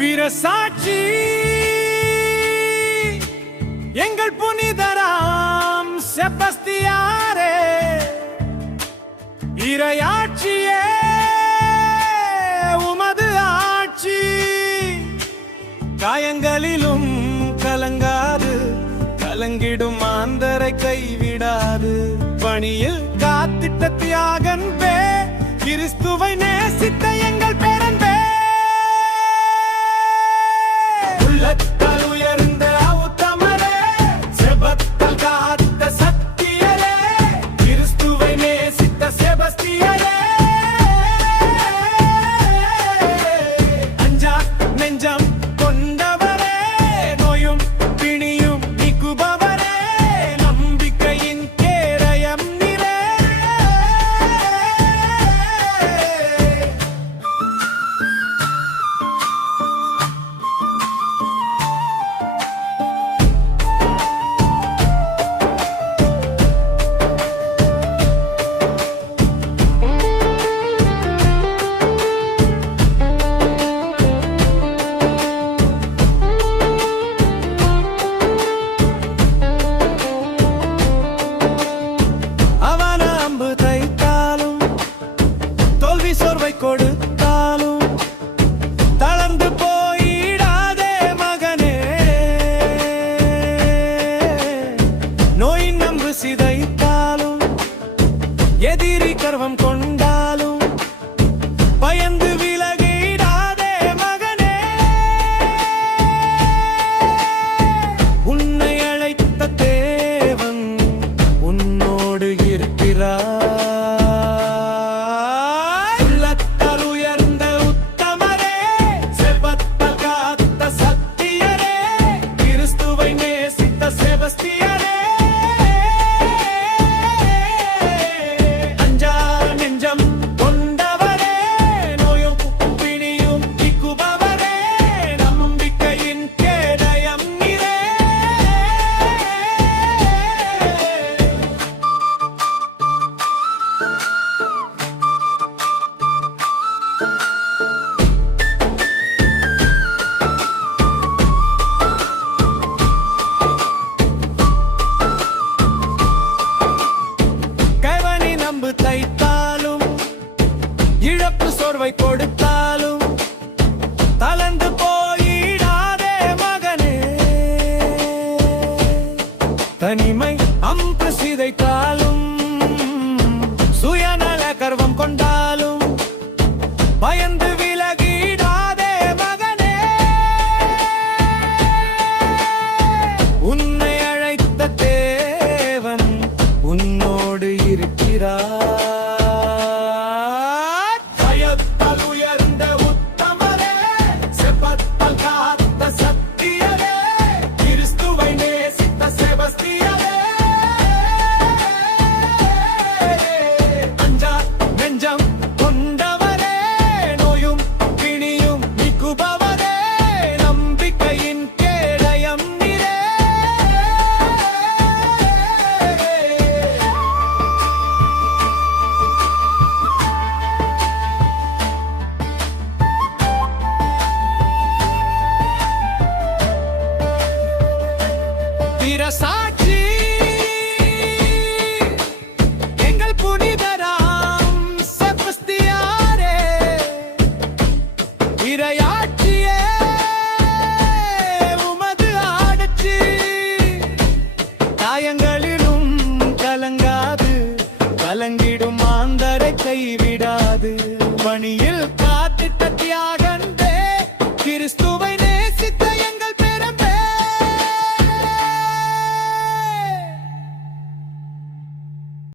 வீரசாட்சி எங்கள் புனிதராம் செபஸ்தியாரே, இறையாட்சியே உமது ஆட்சி, காயங்களிலும் கலங்காது, கலங்கிடும் மாந்தரை கைவிடாது. பணியில் காத்திட்ட தியாகன் பே, கிறிஸ்துவை நேசித்த எங்கள் பேரன்பே, உள்ளத்தால் உயர்ந்த உத்தமரே, செபத்தால் காத்த சத்தியரே, கிறிஸ்துவை நேசித்த செபஸ்தியரே, அஞ்சா நெஞ்சம் கொண்டவரே, நோயும் பிணியும் நீக்குபவரே, நம்பிக்கையின் கேடயம் நீரே. சோர்வை கொடுத்தாலும் தளர்ந்து போயிடாதே மகனே, நோயின் நம்பு சிதைத்தாலும் எதிரி கர்வம் கொண்டாலும் பயந்து விலகிடாதே மகனே, உன்னை அழைத்த தேவன் உன்னோடு இருக்கிறார். தைத்தாலும் இழப்பு சோர்வை கொடுத்தாலும் தளர்ந்து போயிடாதே மகனே, தனிமை